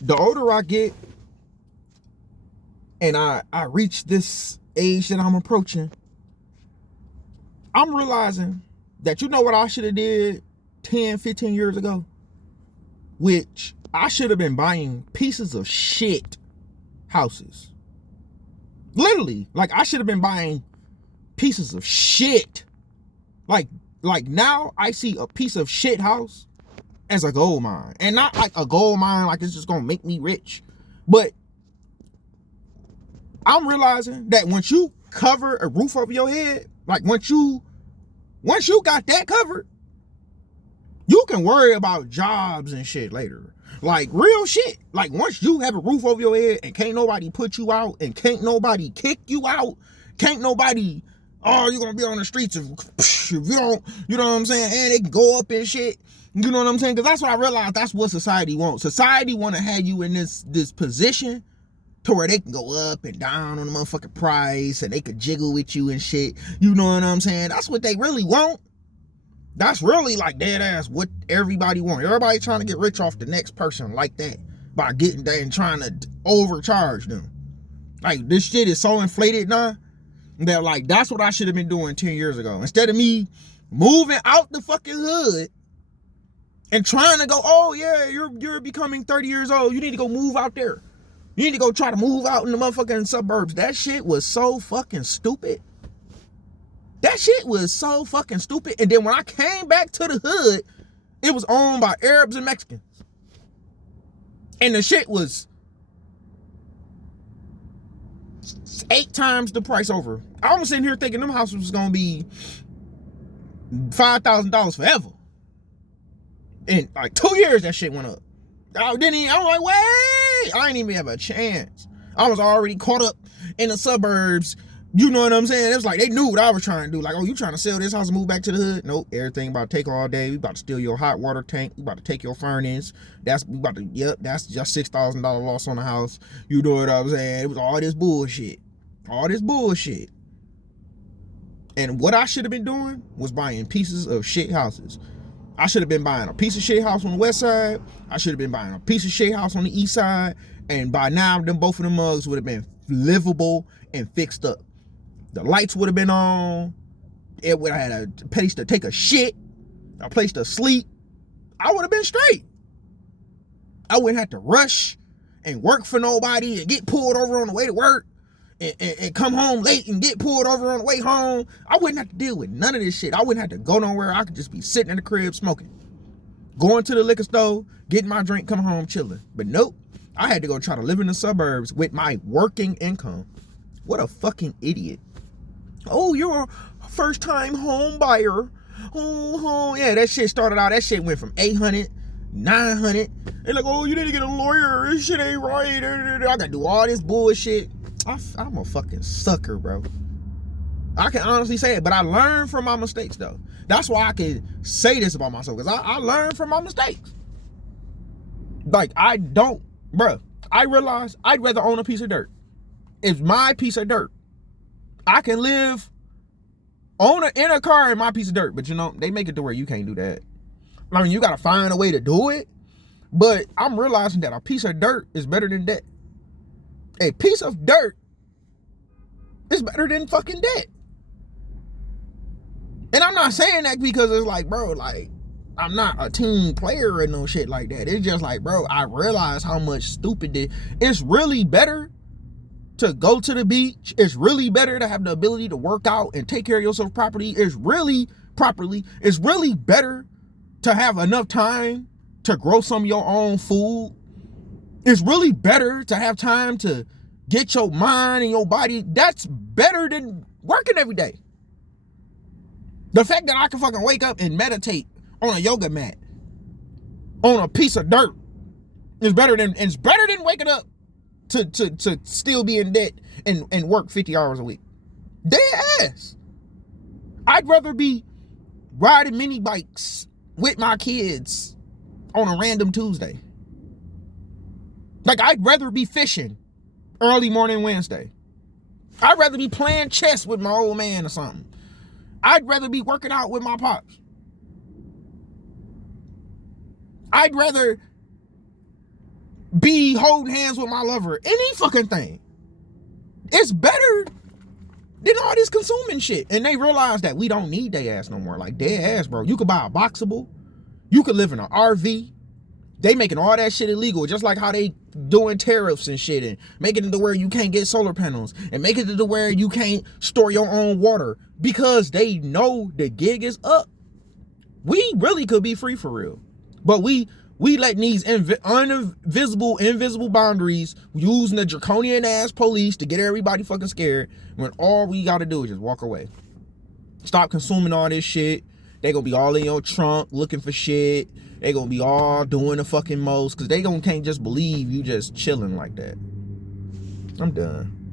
The older I get, and I reach this age that I'm approaching, I'm realizing that you know what I should have did 10, 15 years ago? Which I should have been buying pieces of shit houses. Literally, like I should have been buying pieces of shit. Like now I see a piece of shit house as a gold mine. And not like a gold mine like it's just gonna make me rich. But I'm realizing that once you cover a roof over your head, like once you got that covered, you can worry about jobs and shit later. Like real shit. Like once you have a roof over your head and can't nobody put you out and can't nobody kick you out, can't nobody, oh, you're gonna be on the streets if you don't, you know what I'm saying? And they can go up and shit. You know what I'm saying? Because that's what I realized, that's what society wants. Society want to have you in this position to where they can go up and down on the motherfucking price and they could jiggle with you and shit. You know what I'm saying? That's what they really want. That's really like dead ass what everybody wants. Everybody trying to get rich off the next person like that by getting there and trying to overcharge them. Like this shit is so inflated now that like that's what I should have been doing 10 years ago. Instead of me moving out the fucking hood and trying to go, oh yeah, you're becoming 30 years old. You need to go move out there. You need to go try to move out in the motherfucking suburbs. That shit was so fucking stupid. That shit was so fucking stupid. And then when I came back to the hood, it was owned by Arabs and Mexicans. And the shit was 8 times the price over. I was sitting here thinking them houses was gonna be $5,000 forever. In like 2 years, that shit went up. I was like, wait, I ain't even have a chance. I was already caught up in the suburbs. You know what I'm saying? It was like they knew what I was trying to do. Like, oh, you trying to sell this house and move back to the hood? Nope, everything about to take all day. We about to steal your hot water tank. We about to take your furnace. That's just $6,000 loss on the house. You know what I'm saying? It was all this bullshit. All this bullshit. And what I should have been doing was buying pieces of shit houses. I should have been buying a piece of shit house on the west side. I should have been buying a piece of shit house on the east side. And by now, both of them mugs would have been livable and fixed up. The lights would have been on. It would have had a place to take a shit, a place to sleep. I would have been straight. I wouldn't have to rush and work for nobody and get pulled over on the way to work and come home late and get pulled over on the way home. I wouldn't have to deal with none of this shit. I wouldn't have to go nowhere. I could just be sitting in the crib smoking, going to the liquor store, getting my drink, coming home chilling. But nope, I had to go try to live in the suburbs with my working income. What a fucking idiot. Oh, you're a first-time home buyer. Oh, yeah, that shit started out, that shit went from 800, 900. And like, oh, you need to get a lawyer. This shit ain't right. I gotta do all this bullshit. I'm a fucking sucker, bro. I can honestly say it, but I learned from my mistakes, though. That's why I can say this about myself, because I learned from my mistakes. Like, I realized I'd rather own a piece of dirt. It's my piece of dirt. I can live in a car in my piece of dirt, but you know, they make it to where you can't do that. I mean, you gotta find a way to do it, but I'm realizing that a piece of dirt is better than debt. A piece of dirt is better than fucking debt. And I'm not saying that because it's like, bro, like, I'm not a team player or no shit like that. It's just like, bro, I realize how much stupid it's really better to go to the beach. It's really better to have the ability to work out and take care of yourself properly. It's really better to have enough time to grow some of your own food. It's really better to have time to get your mind and your body. That's better than working every day. The fact that I can fucking wake up and meditate on a yoga mat, on a piece of dirt, is better than waking up to still be in debt and work 50 hours a week. Dead ass. I'd rather be riding mini bikes with my kids on a random Tuesday. Like, I'd rather be fishing early morning Wednesday. I'd rather be playing chess with my old man or something. I'd rather be working out with my pops. I'd rather be holding hands with my lover. Any fucking thing. It's better than all this consuming shit. And they realize that we don't need their ass no more. Like, dead ass, bro. You could buy a boxable. You could live in an RV. They making all that shit illegal, just like how they doing tariffs and shit and making it to where you can't get solar panels and making it to where you can't store your own water because they know the gig is up. We really could be free for real. But we letting these invisible boundaries, using the draconian ass police to get everybody fucking scared, when all we gotta do is just walk away. Stop consuming all this shit. They gonna be all in your trunk looking for shit. They gonna be all doing the fucking most, because they can't just believe you just chilling like that. I'm done.